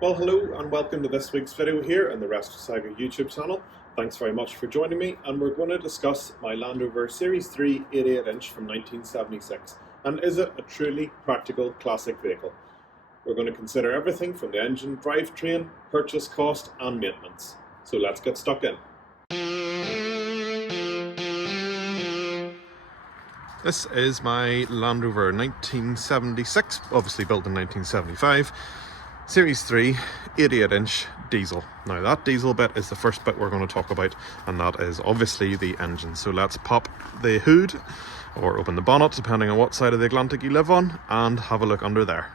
Well, hello and welcome to this week's video here on the Rest of Saga YouTube channel. Thanks very much for joining me, and we're going to discuss my Land Rover Series 3 88-inch from 1976. And is it a truly practical classic vehicle? We're going to consider everything from the engine, drivetrain, purchase cost and maintenance. So let's get stuck in. This is my Land Rover 1976, obviously built in 1975. Series 3 88-inch diesel. Now that diesel bit is the first bit we're going to talk about, and that is obviously the engine. So let's pop the hood or open the bonnet depending on what side of the Atlantic you live on and have a look under there.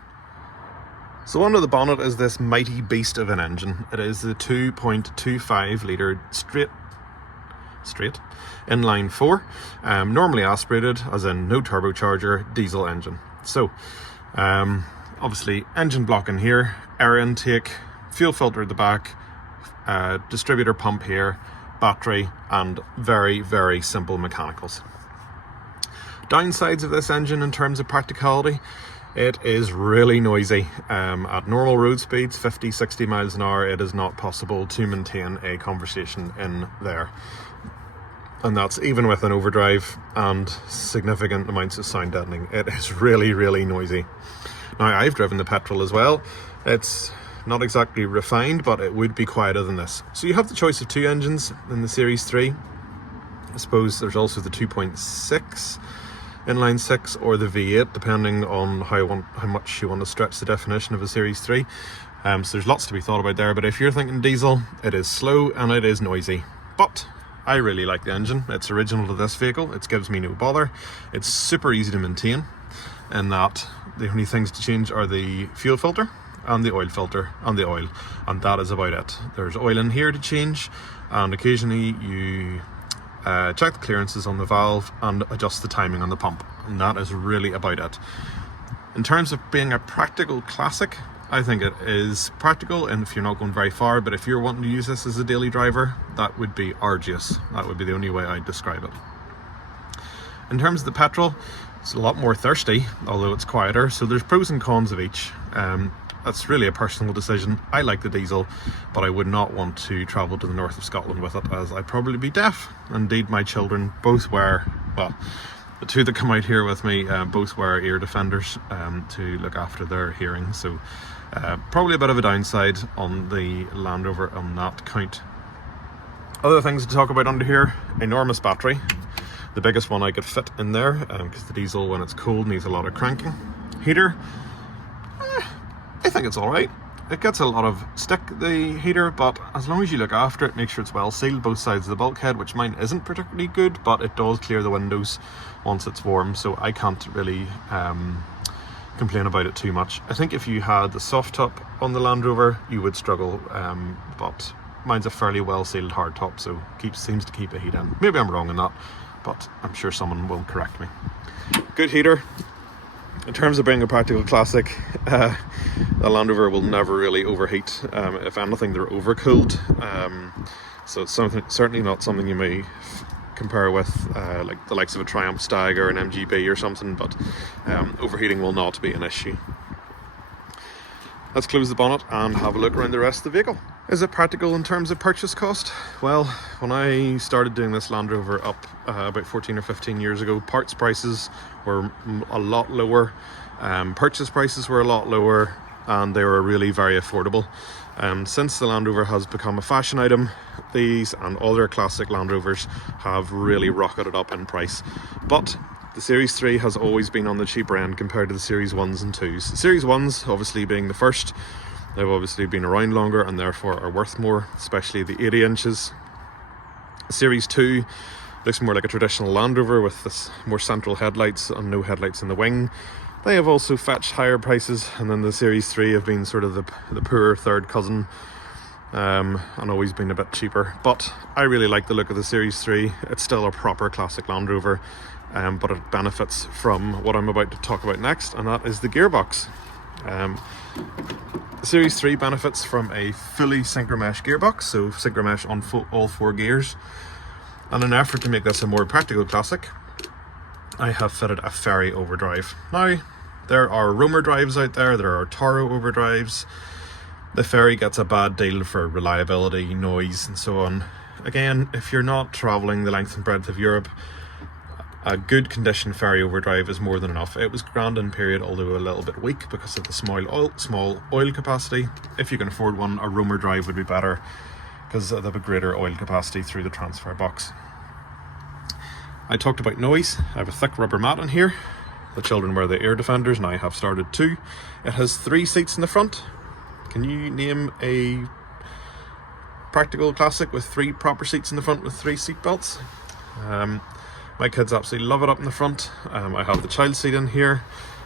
So under the bonnet is this mighty beast of an engine. It is the 2.25 litre straight inline 4, normally aspirated, as in no turbocharger, diesel engine. So obviously engine block in here, air intake, fuel filter at the back, distributor pump here, battery, and very simple mechanicals. Downsides of this engine in terms of practicality: it is really noisy. At normal road speeds, 50-60 miles an hour, it is not possible to maintain a conversation in there. And that's even with an overdrive and significant amounts of sound deadening. It is really noisy. Now, I've driven the petrol as well. It's not exactly refined, but it would be quieter than this. So you have the choice of two engines in the Series 3. I suppose there's also the 2.6 inline 6 or the V8, depending on how much you want to stretch the definition of a Series 3. So there's lots to be thought about there, but if you're thinking diesel, it is slow and it is noisy. But I really like the engine. It's original to this vehicle. It gives me no bother. It's super easy to maintain, in that the only things to change are the fuel filter and the oil filter and the oil, and that is about it. There's oil in here to change, and occasionally you check the clearances on the valve and adjust the timing on the pump, and that is really about it. In terms of being a practical classic, I think it is practical, and if you're not going very far, but if you're wanting to use this as a daily driver, that would be arduous. That would be the only way I'd describe it. In terms of the petrol, it's a lot more thirsty, although it's quieter, so there's pros and cons of each. That's really a personal decision. I like the diesel, but I would not want to travel to the north of Scotland with it, as I'd probably be deaf. Indeed, my children both wear, well, the two that come out here with me both wear ear defenders to look after their hearing, so probably a bit of a downside on the Land Rover on that count. Other things to talk about under here: enormous battery, the biggest one I could fit in there, because the diesel, when it's cold, needs a lot of cranking. Heater, I think it's alright. It gets a lot of stick, the heater, but as long as you look after it, make sure it's well sealed, both sides of the bulkhead, which mine isn't particularly good, but it does clear the windows once it's warm, so I can't really complain about it too much. I think if you had the soft top on the Land Rover, you would struggle, but mine's a fairly well sealed hard top, so seems to keep the heat in. Maybe I'm wrong in that, but I'm sure someone will correct me. Good heater. In terms of being a practical classic, the Land Rover will never really overheat. If anything, they're overcooled. So it's certainly not something you may compare with like the likes of a Triumph Stag or an MGB or something, but overheating will not be an issue. Let's close the bonnet and have a look around the rest of the vehicle. Is it practical in terms of purchase cost? Well, when I started doing this Land Rover up about 14 or 15 years ago, parts prices were a lot lower, purchase prices were a lot lower, and they were really very affordable. Since the Land Rover has become a fashion item, these and other classic Land Rovers have really rocketed up in price. But the Series 3 has always been on the cheaper end compared to the Series 1s and 2s. The Series 1s, obviously being the first, they've obviously been around longer and therefore are worth more, especially the 80 inches. Series 2 looks more like a traditional Land Rover with this more central headlights and no headlights in the wing. They have also fetched higher prices, and then the Series 3 have been sort of the poorer third cousin, and always been a bit cheaper. But I really like the look of the Series 3. It's still a proper classic Land Rover, but it benefits from what I'm about to talk about next, and that is the gearbox. The Series 3 benefits from a fully synchromesh gearbox, so synchromesh on all four gears. And in an effort to make this a more practical classic, I have fitted a ferry overdrive. Now, there are Roamer drives out there are Toro overdrives, The Ferry gets a bad deal for reliability, noise and so on. Again, if you're not travelling the length and breadth of Europe, a good condition ferry overdrive is more than enough. It was grand in period, although a little bit weak because of the small oil capacity. If you can afford one, a roamer drive would be better because they have a greater oil capacity through the transfer box. I talked about noise. I have a thick rubber mat in here. The children wear the air defenders and I have started too. It has 3 seats in the front. Can you name a practical classic with 3 proper seats in the front with 3 seat belts? My kids absolutely love it up in the front. I have the child seat in here.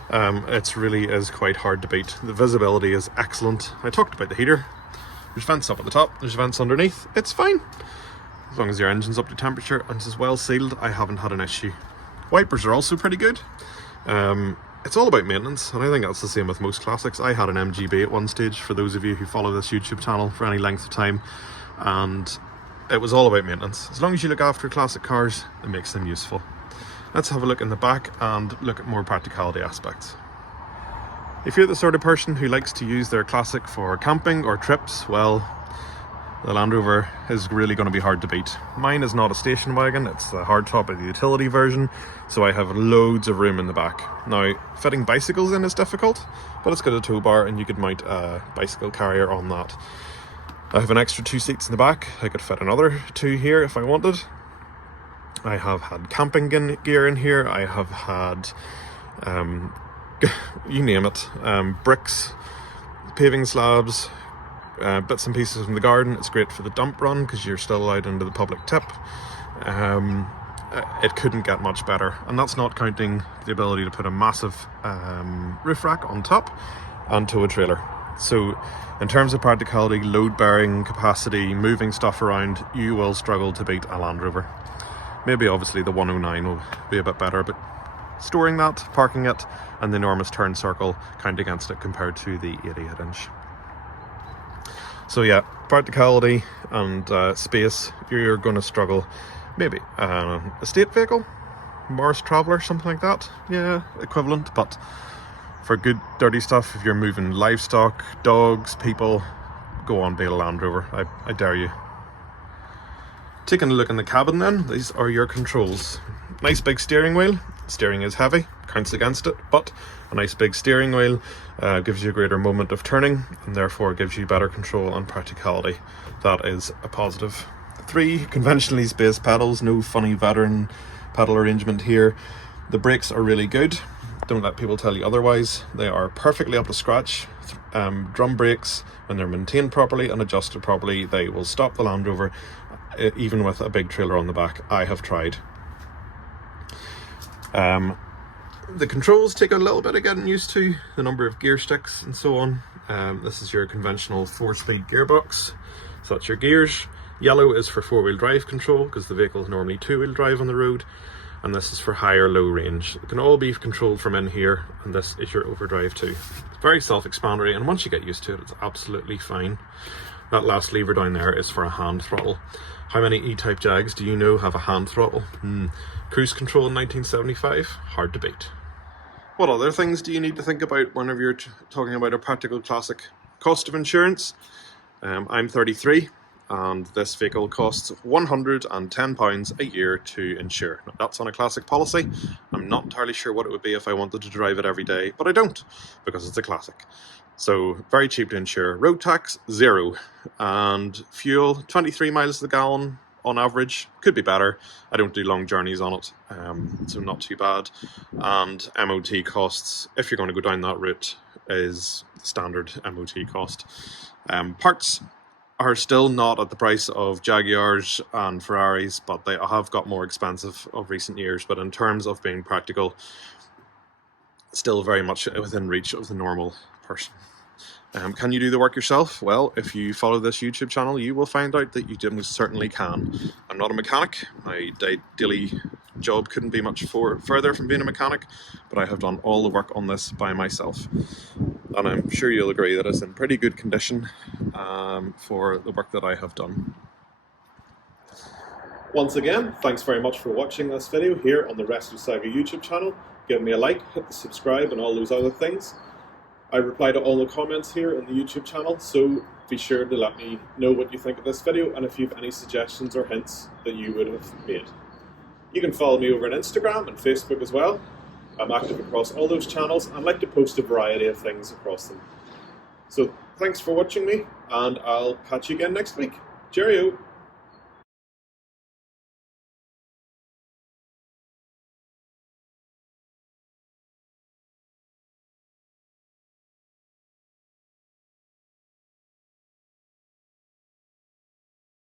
It really is quite hard to beat. The visibility is excellent. I talked about the heater. There's vents up at the top, there's vents underneath. It's fine. As long as your engine's up to temperature and it's well sealed, I haven't had an issue. Wipers are also pretty good. It's all about maintenance, and I think that's the same with most classics. I had an MGB at one stage, for those of you who follow this YouTube channel for any length of time, and it was all about maintenance. As long as you look after classic cars, it makes them useful. Let's have a look in the back and look at more practicality aspects. If you're the sort of person who likes to use their classic for camping or trips, well, the Land Rover is really going to be hard to beat. Mine is not a station wagon, it's the hardtop of the utility version, so I have loads of room in the back. Now, fitting bicycles in is difficult, but it's got a tow bar and you could mount a bicycle carrier on that. I have an extra 2 seats in the back. I could fit another 2 here if I wanted. I have had camping gear in here. I have had, you name it, bricks, paving slabs, bits and pieces from the garden. It's great for the dump run because you're still allowed into the public tip. It couldn't get much better, and that's not counting the ability to put a massive roof rack on top and tow a trailer. So in terms of practicality, load bearing capacity, moving stuff around, you will struggle to beat a Land Rover. Maybe obviously the 109 will be a bit better, but storing that, parking it, and the enormous turn circle count against it compared to the 88-inch. So yeah, practicality and space, you're going to struggle. Maybe estate vehicle, Morris Traveller, something like that. Yeah, equivalent, but for good dirty stuff, if you're moving livestock, dogs, people, go on, be a Land Rover. I dare you. Taking a look in the cabin then, these are your controls. Nice big steering wheel. Steering is heavy, counts against it, but a nice big steering wheel gives you a greater moment of turning and therefore gives you better control and practicality. That is a positive. 3 conventionally spaced pedals, no funny veteran pedal arrangement here. The brakes are really good. Don't let people tell you otherwise. They are perfectly up to scratch. Drum brakes, when they're maintained properly and adjusted properly, they will stop the Land Rover even with a big trailer on the back. I have tried. The controls take a little bit of getting used to, the number of gear sticks and so on. This is your conventional 4-speed gearbox, so that's your gears. Yellow is for 4-wheel drive control because the vehicle is normally 2-wheel drive on the road, and this is for high or low range. It can all be controlled from in here, and this is your overdrive too. It's very self-explanatory, and once you get used to it, it's absolutely fine. That last lever down there is for a hand throttle. How many E-Type Jags do you know have a hand throttle? Cruise control in 1975? Hard to beat. What other things do you need to think about whenever you're talking about a practical classic? Cost of insurance. I'm 33 and this vehicle costs £110 a year to insure. Now, that's on a classic policy. I'm not entirely sure what it would be if I wanted to drive it every day, but I don't because it's a classic. So very cheap to insure. Road tax, 0. And fuel, 23 miles to the gallon on average. Could be better. I don't do long journeys on it, so not too bad. And MOT costs, if you're going to go down that route, is standard MOT cost. Parts are still not at the price of Jaguars and Ferraris, but they have got more expensive of recent years. But in terms of being practical, still very much within reach of the normal person. Can you do the work yourself? Well, if you follow this YouTube channel, you will find out that you most certainly can. I'm not a mechanic. My daily job couldn't be much further from being a mechanic, but I have done all the work on this by myself. And I'm sure you'll agree that it's in pretty good condition for the work that I have done. Once again, thanks very much for watching this video here on the Rescue Saga YouTube channel. Give me a like, hit the subscribe and all those other things. I reply to all the comments here in the YouTube channel, so be sure to let me know what you think of this video and if you have any suggestions or hints that you would have made. You can follow me over on Instagram and Facebook as well. I'm active across all those channels and like to post a variety of things across them. So thanks for watching me, and I'll catch you again next week. Cheerio!